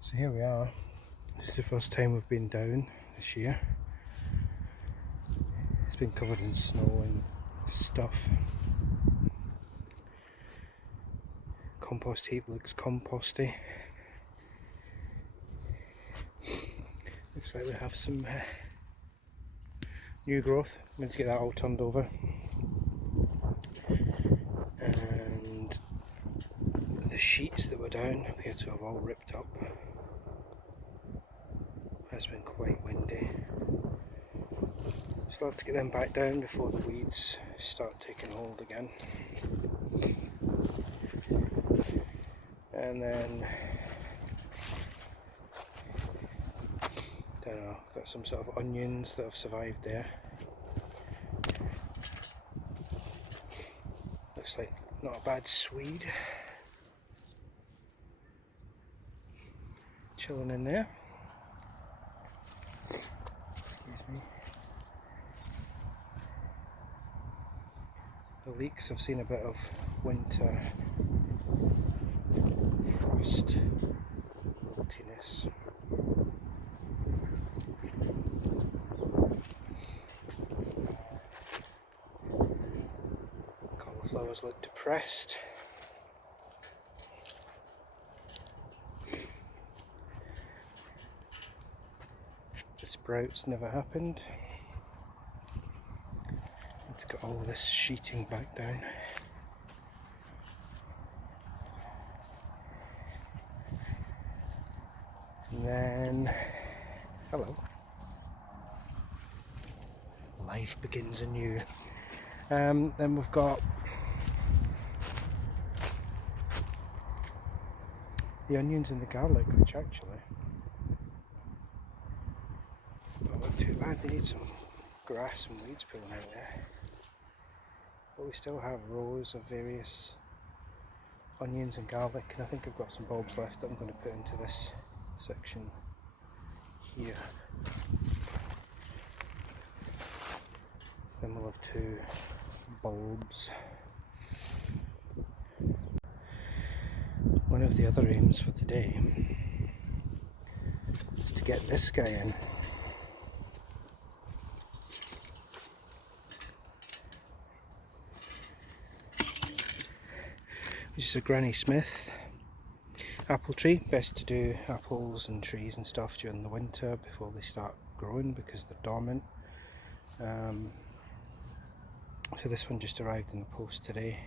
So here we are. This is the first time we've been down this year. It's been covered in snow and stuff. Compost heap looks composty. Looks like we have some new growth. I'm going to get that all turned over. And the sheets that were down appear to have all ripped up. It's been quite windy. So I'll have to get them back down before the weeds start taking hold again. And then, don't know, got some sort of onions that have survived there. Looks like not a bad swede. Chilling in there. Excuse me. The leeks have seen a bit of winter frost wiltiness. Cauliflowers look depressed. The sprouts never happened. Let's get all this sheeting back down. And then, hello. Life begins anew. Then we've got the onions and the garlic, which actually don't look too bad. They need some grass and weeds pulling out there. But we still have rows of various onions and garlic, and I think I've got some bulbs left that I'm going to put into this section here. So then we'll have 2 bulbs. One of the other aims for today is to get this guy in. This is a Granny Smith apple tree. Best to do apples and trees and stuff during the winter before they start growing because they're dormant. So this one just arrived in the post today.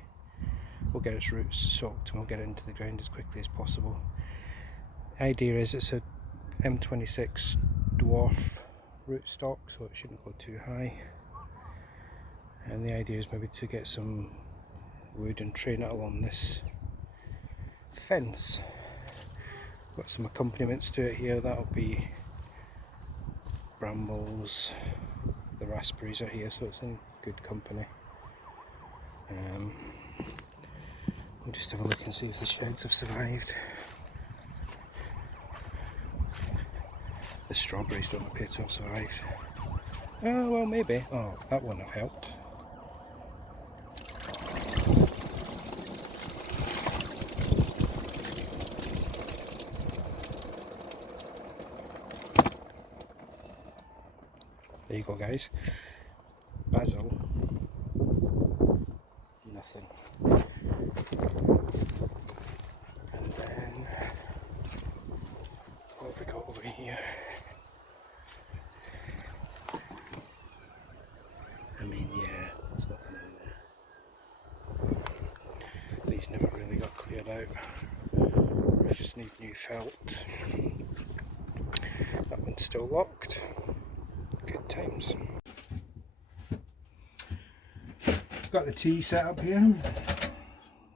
We'll get its roots soaked and we'll get it into the ground as quickly as possible. The idea is it's a M26 dwarf rootstock, so it shouldn't go too high. And the idea is maybe to get some wood and train it along this fence. Got some accompaniments to it here. That'll be brambles. The raspberries are here, so it's in good company. We'll just have a look and see if the sheds have survived. The strawberries don't appear to have survived. Oh, well, maybe. Oh, that wouldn't have helped. There you go, guys. Basil. Nothing. And then what have we got over here? I mean, yeah, there's nothing in there. These never really got cleared out. Roofs need new felt. That one's still locked. Good times. Got the tea set up here.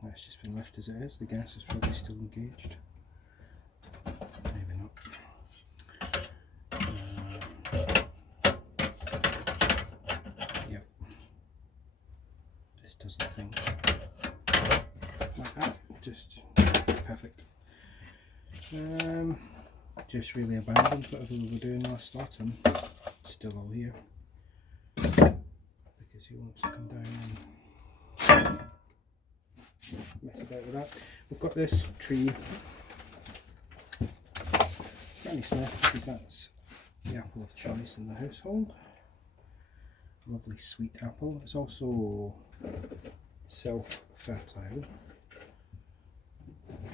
That's just been left as it is. The gas is probably still engaged. Maybe not. Yep. This does the thing. Like that. Just perfect. Just really abandoned whatever we were doing last autumn. Still all here. Because he wants to come down and mess about with that. We've got this tree Granny Smith, because that's the apple of choice in the household. Lovely sweet apple. It's also self-fertile,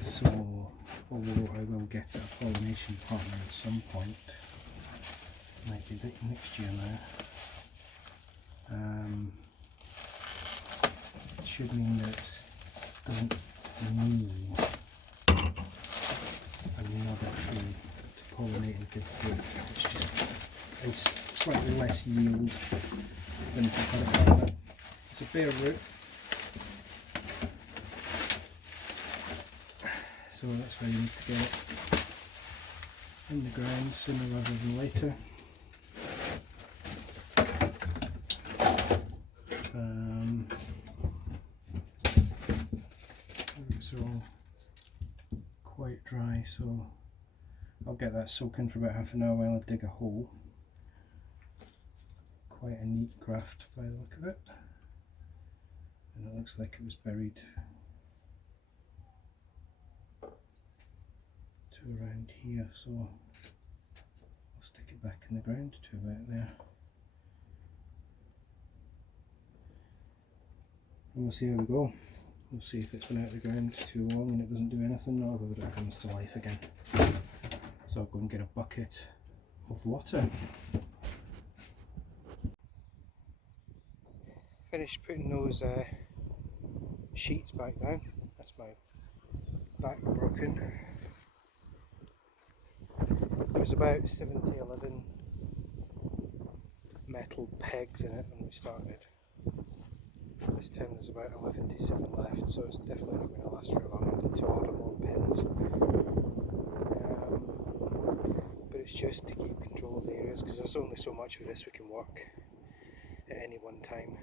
so although I will get a pollination partner at some point, might be next year now, it should mean that it doesn't need another tree to pollinate and give fruit. It's just slightly less yield than if I put it like that. It's a bare root, so that's why you need to get it in the ground sooner rather than later. It's all quite dry, so I'll get that soaking for about half an hour while I dig a hole. Quite a neat graft by the look of it, and it looks like it was buried to around here, so I'll stick it back in the ground to about there, and we'll see how we go. We'll see if it's been out of the ground too long and it doesn't do anything, or whether it comes to life again. So I'll go and get a bucket of water. Finished putting those sheets back down. That's my back broken. There was about 11 metal pegs in it when we started. This time there's about 77 left, so it's definitely not going to last very long. I need to order more pins. But it's just to keep control of the areas, because there's only so much of this we can work at any one time.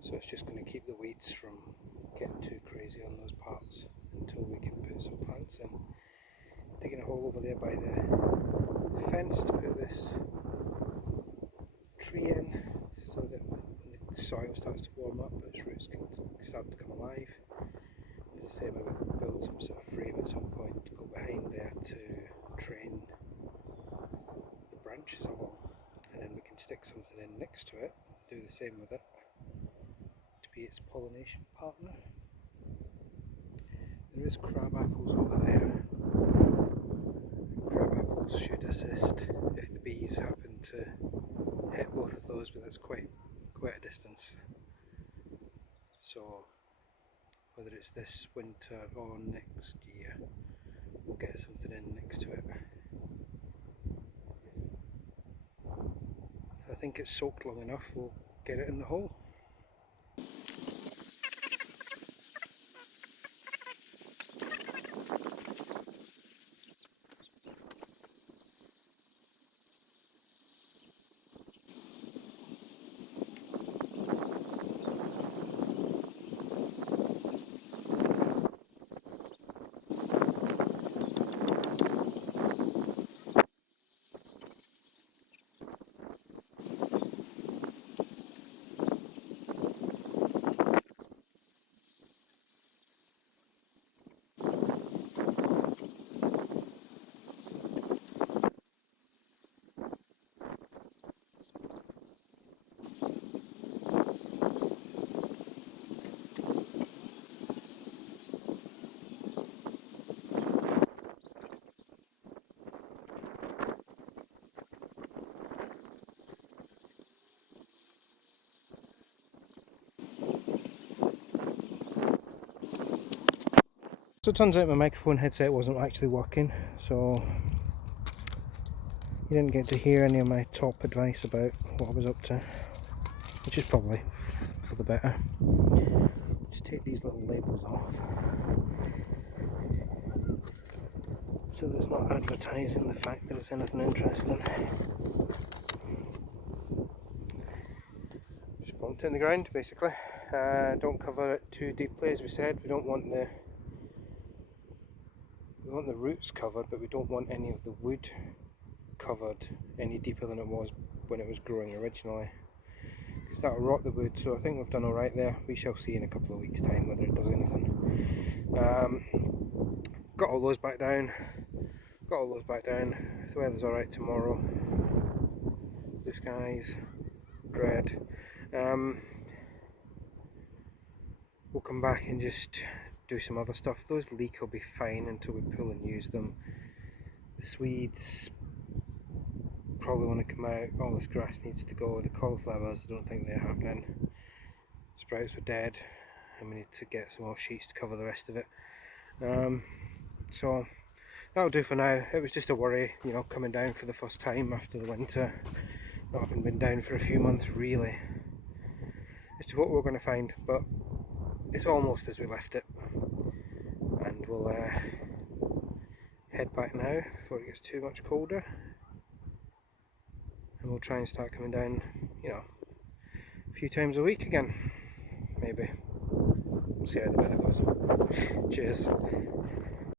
So it's just going to keep the weeds from getting too crazy on those parts until we can put some plants in. Digging a hole over there by the fence to put this tree in, so that when the soil starts to warm up, its roots can start to come alive. And as I say, maybe build some sort of frame at some point to go behind there to train the branches along, and then we can stick something in next to it, do the same with it, to be its pollination partner. There is crab apples over there. Crab apples should assist if the bees happen to hit both of those, but that's quite a distance. So whether it's this winter or next year, we'll get something in next to it. I think it's soaked long enough, we'll get it in the hole. So it turns out my microphone headset wasn't actually working, so you didn't get to hear any of my top advice about what I was up to, which is probably for the better. Just take these little labels off, so that it's not advertising the fact that it's anything interesting. Just plonked it in the ground basically. Don't cover it too deeply, as we said. We want the roots covered, but we don't want any of the wood covered any deeper than it was when it was growing originally, because that will rot the wood. So I think we've done alright there. We shall see in a couple of weeks time whether it does anything. Got all those back down. got all those back down. If the weather's alright tomorrow, blue skies, dread, we'll come back and just do some other stuff. Those leek will be fine until we pull and use them. The Swedes probably want to come out. All this grass needs to go. The cauliflowers, I don't think they're happening. Sprouts were dead, and we need to get some more sheets to cover the rest of it. So that'll do for now. It was just a worry, you know, coming down for the first time after the winter, not having been down for a few months really, as to what we're going to find, but it's almost as we left it, and we'll head back now before it gets too much colder, and we'll try and start coming down, you know, a few times a week again, maybe. We'll see how the weather goes. Cheers.